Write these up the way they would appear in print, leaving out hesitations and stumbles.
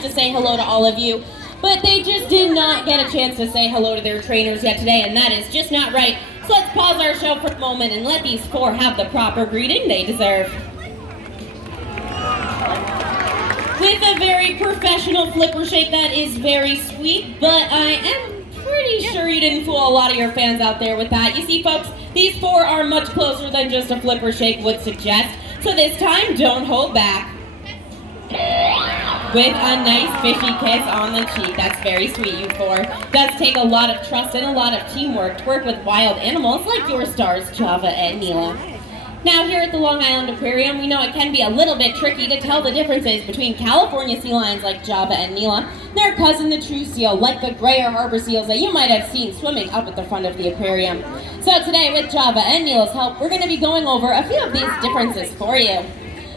chance to say hello to all of you, but they just did not get a chance to say hello to their trainers yet today, and that is just not right. So let's pause our show for a moment and let these four have the proper greeting they deserve. With a very professional flipper shake that is very sweet, but I am pretty sure you didn't fool a lot of your fans out there with that. You see, folks, these four are much closer than just a flipper shake would suggest, so this time, don't hold back. With a nice fishy kiss on the cheek. That's very sweet, you four. It does take a lot of trust and a lot of teamwork to work with wild animals like your stars, Java and Neela. Now, here at the Long Island Aquarium, we know it can be a little bit tricky to tell the differences between California sea lions like Java and Neela, their cousin the true seal, like the gray or harbor seals that you might have seen swimming up at the front of the aquarium. So today, with Java and Neela's help, we're going to be going over a few of these differences for you.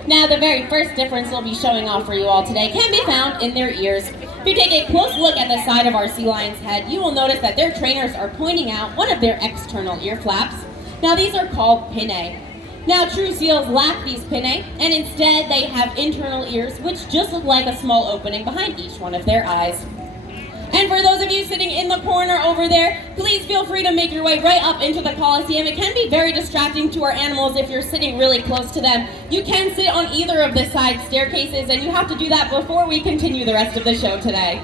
Now, the very first difference we'll be showing off for you all today can be found in their ears. If you take a close look at the side of our sea lion's head, you will notice that their trainers are pointing out one of their external ear flaps. Now, these are called pinnae. Now, true seals lack these pinnae, and instead they have internal ears, which just look like a small opening behind each one of their eyes. And for those of you sitting in the corner over there, please feel free to make your way right up into the Coliseum. It can be very distracting to our animals if you're sitting really close to them. You can sit on either of the side staircases, and you have to do that before we continue the rest of the show today.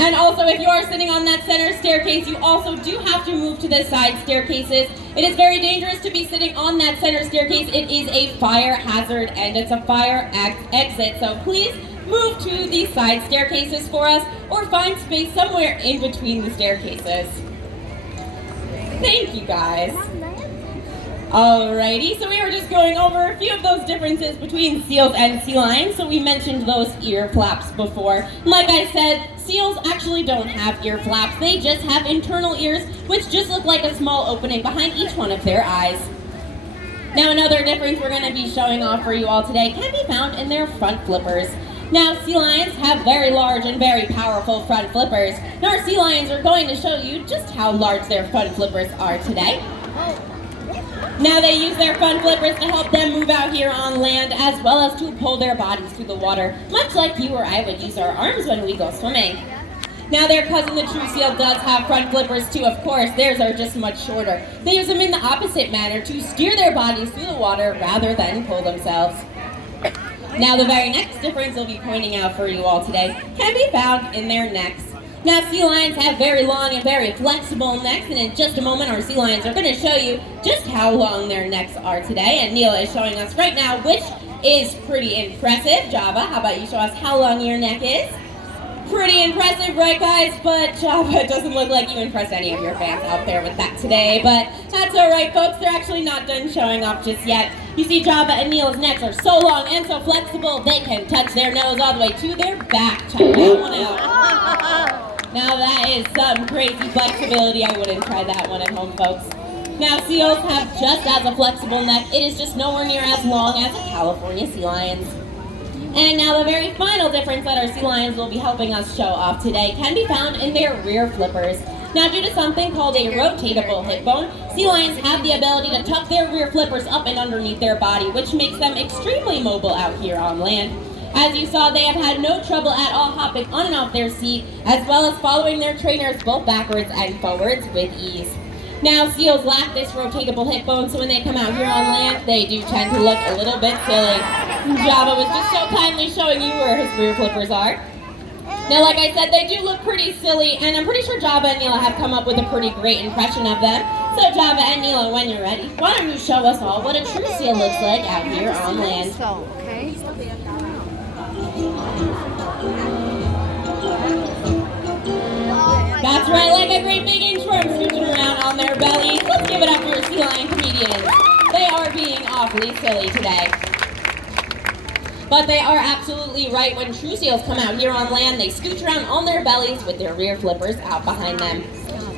And also, if you are sitting on that center staircase, you also do have to move to the side staircases. It is very dangerous to be sitting on that center staircase. It is a fire hazard, and it's a fire exit, so please move to the side staircases for us, or find space somewhere in between the staircases. Thank you, guys. Alrighty, so we were just going over a few of those differences between seals and sea lions. So we mentioned those ear flaps before. Like I said, seals actually don't have ear flaps. They just have internal ears, which just look like a small opening behind each one of their eyes. Now, another difference we're going to be showing off for you all today can be found in their front flippers. Now, sea lions have very large and very powerful front flippers. Now, our sea lions are going to show you just how large their front flippers are today. Now, they use their front flippers to help them move out here on land, as well as to pull their bodies through the water, much like you or I would use our arms when we go swimming. Now, their cousin the true seal does have front flippers too, of course. Theirs are just much shorter. They use them in the opposite manner to steer their bodies through the water rather than pull themselves. Now, the very next difference we'll be pointing out for you all today can be found in their necks. Now, sea lions have very long and very flexible necks, and in just a moment, our sea lions are going to show you just how long their necks are today. And Neela is showing us right now, which is pretty impressive. Java, how about you show us how long your neck is? Pretty impressive, right, guys? But Java, it doesn't look like you impressed any of your fans out there with that today. But that's all right, folks. They're actually not done showing off just yet. You see, Java and Neela's necks are so long and so flexible, they can touch their nose all the way to their back. Check that one out. Now, that is some crazy flexibility. I wouldn't try that one at home, folks. Now, seals have just as a flexible neck. It is just nowhere near as long as a California sea lion's. And now, the very final difference that our sea lions will be helping us show off today can be found in their rear flippers. Now, due to something called a rotatable hip bone, sea lions have the ability to tuck their rear flippers up and underneath their body, which makes them extremely mobile out here on land. As you saw, they have had no trouble at all hopping on and off their seat, as well as following their trainers both backwards and forwards with ease. Now, seals lack this rotatable hip bone, so when they come out here on land, they do tend to look a little bit silly. Java was just so kindly showing you where his rear flippers are. Now, like I said, they do look pretty silly, and I'm pretty sure Java and Neela have come up with a pretty great impression of them. So, Java and Neela, when you're ready, why don't you show us all what a true seal looks like out here on land. That's right, like a great big inchworm scooching around on their bellies. Let's give it up for your sea lion comedians. They are being awfully silly today. But they are absolutely right. When true seals come out here on land, they scooch around on their bellies with their rear flippers out behind them.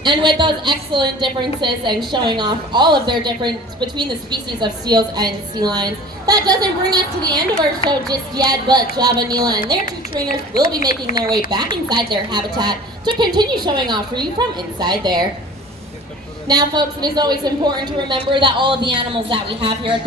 And with those excellent differences and showing off all of their difference between the species of seals and sea lions, that doesn't bring us to the end of our show just yet, but Java, Neela, and their two trainers will be making their way back inside their habitat to continue showing off for you from inside there. Now, folks, it is always important to remember that all of the animals that we have here at the